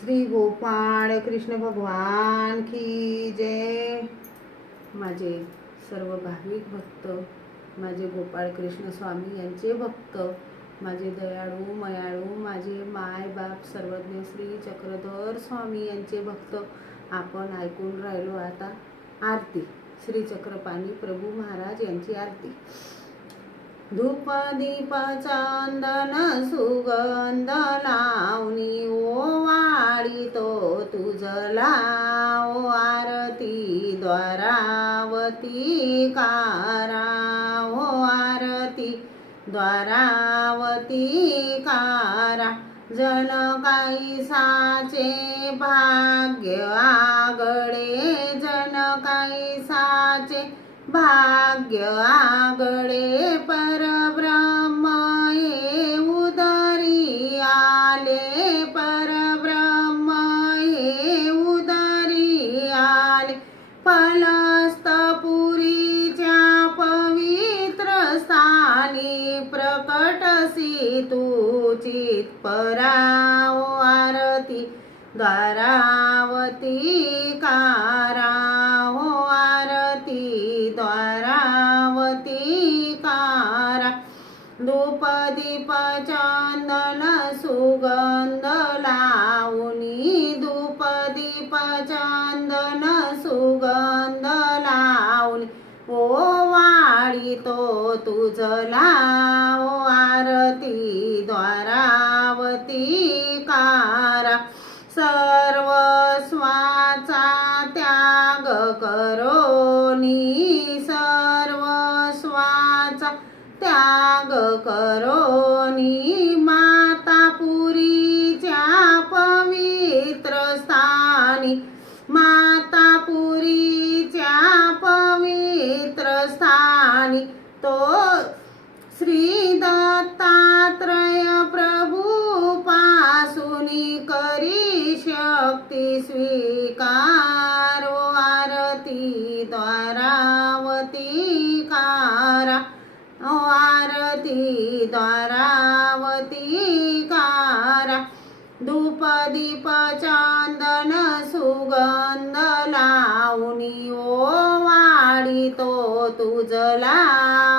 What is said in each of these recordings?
श्री गोपाळ कृष्ण भगवान की जय। माझे सर्व भाविक भक्त, माझे गोपाळ कृष्ण स्वामी यांचे भक्त, माझे दयाळू मयाळू माझे माय बाप सर्वज्ञ श्री चक्रधर स्वामी यांचे भक्त आपण ऐकून राहिलो आता आरती। श्री चक्रपाणी प्रभू महाराज यांची आरती। धूप दीप चंदन सुगंध लावणी ओवाळितो तुझला ओ आरती द्वारावती कारा ओ आरती द्वारावती कारा। जन काही साचे भाग्य आगळे, जन काही साचे भाग्य आगळे, परब्रह्म हे उदरी आले, परब्रह्म हे उदरी आले। फलस्त पुरीच्या पवित्र स्थानी प्रकटसी तू चित्परा ओ आरती द्वारावती कारा ओ आरती द्वारावती कारा। धूप दीप चंदन सुगंध लावणी, धूप दीप चंदन सुगंध लावणी ओवाळितो तुझला ओ आरती द्वारावती कारा। सर्वस्वाचा त्याग करोनी, सर्वस्वाचा त्याग करोनी, माता पुरीच्या पवित्र स्थानी, माता पुरीच्या पवित्र स्थानी तो श्री दत्तात्रय प्रभू पासूनी करी शक्ती स्वीकार ओ आरती द्वारावती कारा ओ आरती द्वारावती कारा। धूप दीप चंदन सुगंध लावणी ओवाळितो तुझला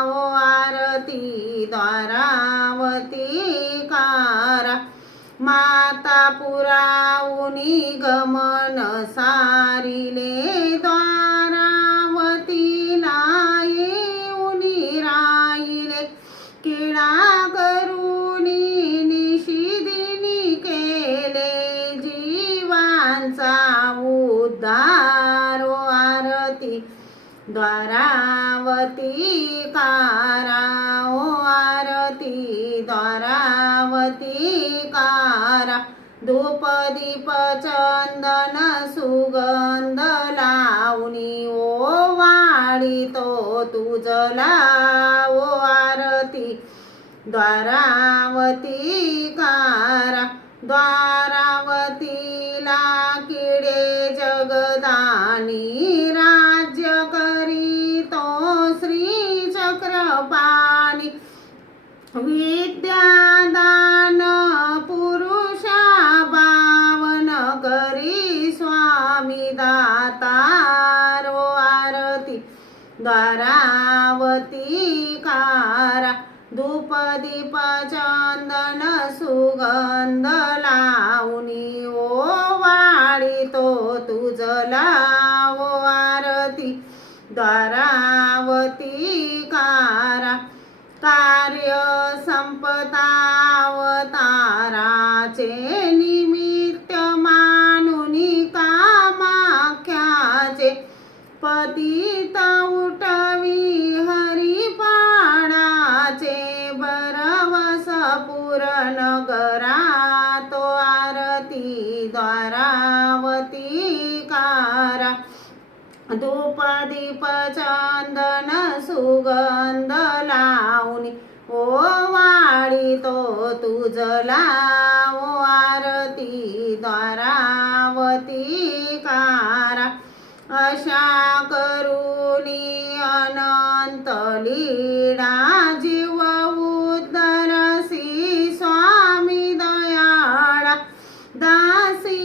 ओ आरती द्वारावती कारा। माता पुराऊनी गमन सारिले, द्वारावतीला येऊनी राहिले, किडा करूनी निशिदिनी केले जीवांचा उद्धार ओ आरती द्वारावती कारा ओ आरती द्वारावती कारा। धूप दीप चंदन सुगंध लावणी ओवाळितो तुझला ओ आरती द्वारावती कारा। द्वारावतीला किडे जगदानी, राज्य करीतो श्री चक्रपाणी, विद्यादान पुरुषा पावन करी स्वामी दातार ओ आरती द्वारावती कारा। धूप दीप चंदन सुगंध लावणी ओवाळितो तुझला ओ आरती द्वारावती कारा। कार्य संपतावताराचे निमित्त मानुनी कामाख्याचे, पतित उठवी हरिपाडाचे, बरवस पुर नगरात ओ आरती द्वारावती कारा। धूप दीप चंदन सुगंध लावणी ओवाळितो तुझला ओ आरती द्वारावती कारा। अशा करुणी अनंत लीळा जीव उद्धरसी स्वामी दयाळा, दासी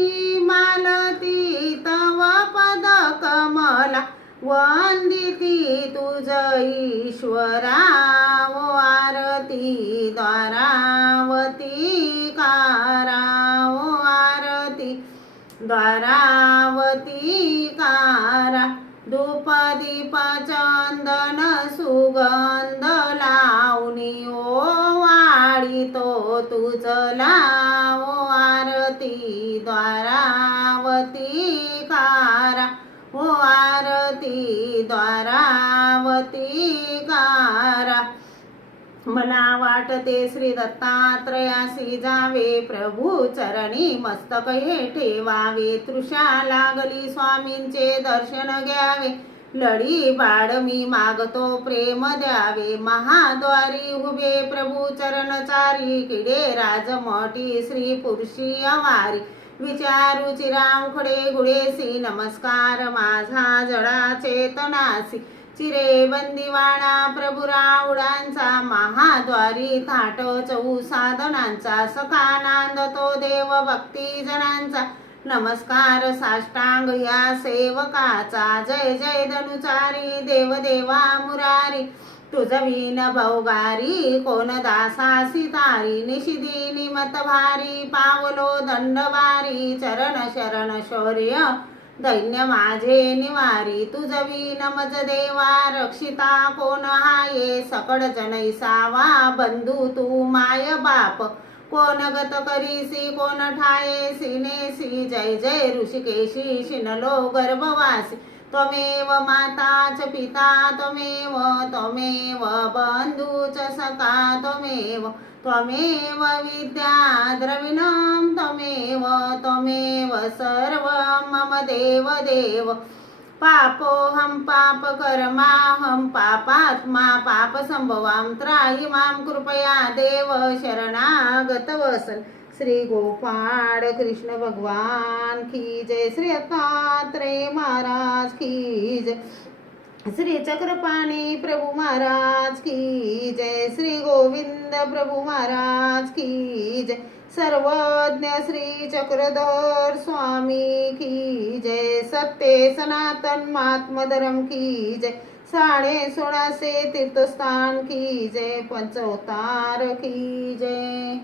वंदिती तुझ ईश्वरा ओ आरती द्वारावती कारा ओ आरती द्वारावती कारा धूप दीप चंदन सुगंध लावणी ओ वाढितो तुझला ओ आरती द्वारावती कारा ओ आरती द्वारावती कारा मला वाटते श्री दत्तात्रयासी जावे प्रभू चरणी मस्तक हे ठेवावे तृषा लागली स्वामींचे दर्शन घ्यावे लढी बाळ मी मागतो प्रेम द्यावे महाद्वारी उभे प्रभू चरणचारी किडे राजमठी श्री पुरुषी अवारी विचारू चिरामुखडे गुडेसी नमस्कार माझा जडा चेतनासी चिरे बंदिवाणा प्रभु राऊडांचा महाद्वारी थाट चौसादनांचा सखा नांदतो देव भक्ती जनांचा नमस्कार साष्टांग या सेवकाचा जय जय धनुचारी देवदेवा मुरारी तुझ वीण भौगारी कोण दासासी तारी निशिदी निमत भारी पावलो दंडवारी चरण शरण शौर्य दैन्य माझे निवारी तुझ वीण मज देवा रक्षिता कोण हाये सकळ जनैसावा बंधू तू माय बाप कोण गत करीसी कोण ठाये सिनेसी जय जय ऋषिकेशी शिनलो गर्भवासी त्वमेव माता च पिता त्वमेव त्वमेव बंधूच सखा त्वमेव त्वमेव विद्या द्रविणं त्वमेव त्वमेव सर्वं मम देव देव पापोऽहं पापकर्माहं पापात्मा पापसंभवां त्राहि मां कृपया देव शरणागत वसन श्री गोपाळ कृष्ण भगवान की जय श्री दत्तात्रेय महाराज की जय श्री चक्रपाणी प्रभु महाराज की जय श्री गोविंद प्रभु महाराज की जय सर्वज्ञ श्री चक्रधर स्वामी की जय सत्य सनातन महात्मा धर्म की जय 16.5 तीर्थस्थान की जय पंचअवतार की जय।